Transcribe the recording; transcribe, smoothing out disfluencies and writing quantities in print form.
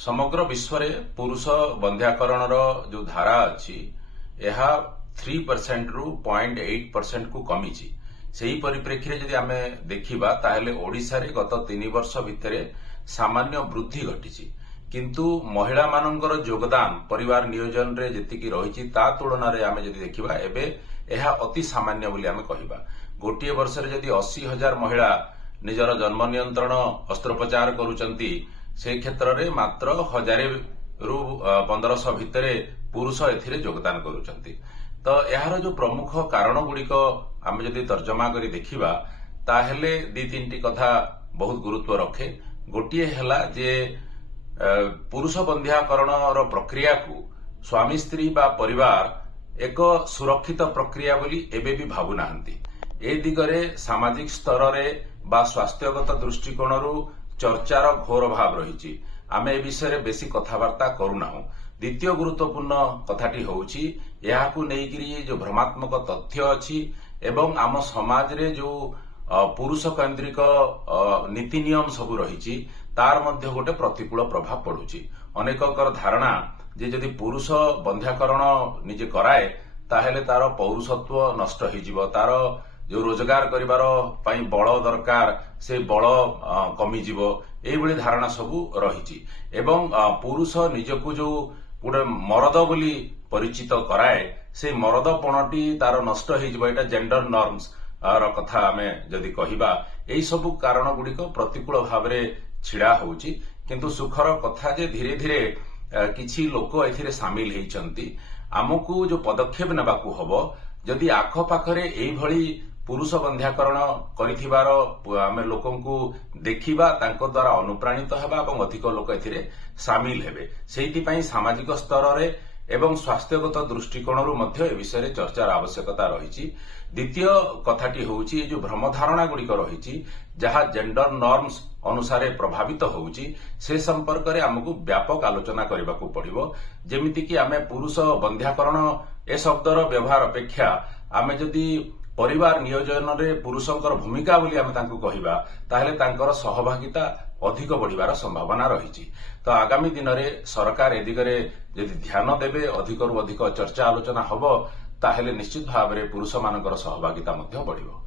समग्र विश्व में पुरुष बंध्याकरण जो धारा अच्छी यह 3% रु 0.8% को कमी से परिप्रेक्षी जदि आम देखा ताहले ओडिशा रे गत 3 वर्ष भितर सामान्य वृद्धि घटी किंतु महिला मानकर योगदान परिवार नियोजन रे जेतिकी रही तुलन में आम जदि देखा एवं यह अति सामान्य बोली आम कहवा गोटे वर्ष रे जदि 80,000 महिला निजर जन्म नियंत्रण अस्त्रोपचार करुचंती से क्षेत्र में मात्र 1000 रु 1500 भितर पुरुष एथिरे योगदान करुचंती। तो यार जो प्रमुख कारण गुड़िक आम जदि तर्जमा करी देखिबा ताहेले दी तीन कथा बहुत गुरुत्व रखे। गोटे हैला जे पुरुष बंध्याकरण प्रक्रिया को स्वामी स्त्री बा परिवार एक सुरक्षित प्रक्रिया बोली एबे भी भाबु नाहंती। ए दिगरे सामाजिक स्तर रे बा स्वास्थ्यगत दृष्टिकोण चर्चार घोर भाव रही आम ए विषय बेसी कथबार्ता करूना। द्वितीय गुरुत्वपूर्ण कथाटी होउची यहाकू नेइकिरी जो भ्रमात्मक तथ्य अच्छी एवं आम समाज रे जो पुरुष केन्द्रिक नीति नियम सबू रही तार मध्य गोटे प्रतिकूल प्रभाव पड़ुची। अनेककर धारणा जे जदि पुरुष बंध्याकरण निजे कराए ताहेले तार पौरुषत्व नष्ट हो तार जो रोजगार करिवार पई बल दरकार से बल कमिजिवो एभली धारणा सबू रही एवं पुरुष निजको जो गोटे मरद बोली परिचित कराए से मरदपणटी तार नष्ट हो जेंडर नॉर्म्स कथा आम जदि कहवा यही सबू कारण गुड़िक प्रतिकूल भाव में छिड़ा होउची। किंतु सुखर कथा जे धीरे धीरे किछि लोक एथिरे सामिल होइचंती। आमको जो पदक्षेप नेबाकू हबो जदि आखपाखरे एई भली पुरुष बंध्याकरण करिथिबार आमे लोकंकु देखिबा तांको द्वारा अनुप्राणित हेबा एवं अधिक लोक एथिरे सामिल हेबे सेहिति पई सामाजिक स्तर रे एवं स्वास्थ्यगत दृष्टिकोणरू मध्य ए विषय रे चर्चार आवश्यकता रही। द्वितीय कथाटी होउची जो भ्रमधारणा गुड़िक रही जहाँ जेंडर नॉर्म्स अनुसार प्रभावित होउची से संपर्क में आमको व्यापक आलोचना करने पड़ो। जेमिति कि आमे पुरुष बंध्याकरण ए शब्दर व्यवहार अपेक्षा आमे जदि परिवार नियोजन रे पुरुषंकर भूमिका बोली आमे तांको कहिबा ताहेले तांकर सहभागिता अधिक बढ़िबार संभावना रही। तो आगामी दिन में सरकार ए दिगरे यदि ध्यान देबे अधिकरू अधिक चर्चा आलोचना हबो ताहेले निश्चित भाव में पुरुष मानकर सहभागिता मध्य बढ़िबो।